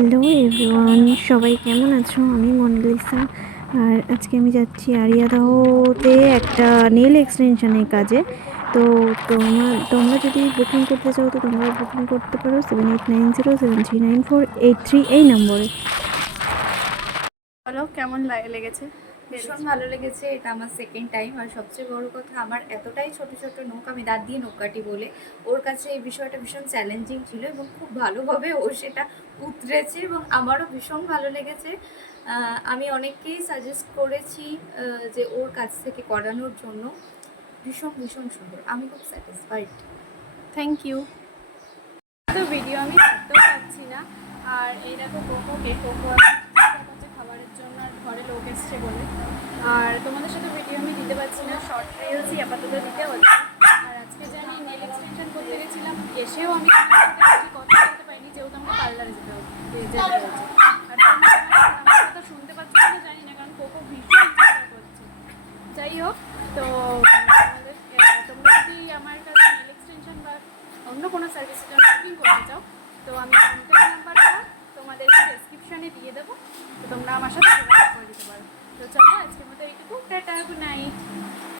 Hello everyone, সবাই কেমন আছো? আমি মনালিসা। আর আজকে আমি যাচ্ছি আরিয়াদহতে একটা নেল এক্সটেনশনের কাজে। তো তোমরা যদি বুকিং করতে চাও তো তোমরা বুকিং করতে পারো 7890739483 এই নম্বরে। বলো কেমন লেগেছে? ভীষণ ভালো লেগেছে। এটা আমার সেকেন্ড টাইম। আর সবচেয়ে বড় কথা, আমার এতটাই ছোট ছোট নখ, আমি দাঁত দিয়ে নখ কাটি বলে ওর কাছে এই বিষয়টা ভীষণ চ্যালেঞ্জিং ছিল এবং খুব ভালোভাবে ও সেটা উতরেছে এবং আমারও ভীষণ ভালো লেগেছে। আমি অনেককেই সাজেস্ট করেছি যে ওর কাছ থেকে করানোর জন্য। ভীষণ ভীষণ সুন্দর, আমি খুব স্যাটিসফাইড। Thank you. তো ভিডিও আমি করতেও পারছি না। আর এই দেখো কোকোকে করছে খাবারের জন্য, আর ঘরে লোক এসছে বলে। আর তোমাদের সাথে ভিডিও আমি দিতে পারছি না, শর্ট রিলসই আপাতত দিতে হচ্ছে। আর আজকে জানি নেল এক্সটেনশন করতে গেছিলাম, এসেও আমি তোমাদের সাথে বেশি কথা বলতে পারিনি, যেহেতু আমাকে পার্লারে যেতে হয়েছে। আর তোমরা আমার কথা শুনতে পাচ্ছ কিনা জানি না, কারণ কোকো ভীষণ চেষ্টা করছে। যাই হোক, তো তোমরা যদি আমার কাছে নেল এক্সটেনশন বা অন্য কোনো সার্ভিসের জন্য বুকিং করতে চাও, তো আমি কন্ট্যাক্ট নাম্বারটা তোমাদেরকে ডেসক্রিপশানে দিয়ে দেবো। তো তোমরা আমার সাথে যোগাযোগ করে দিতে পারো। তো চলো, আজকের মতো এইটুকু। Tata, good night.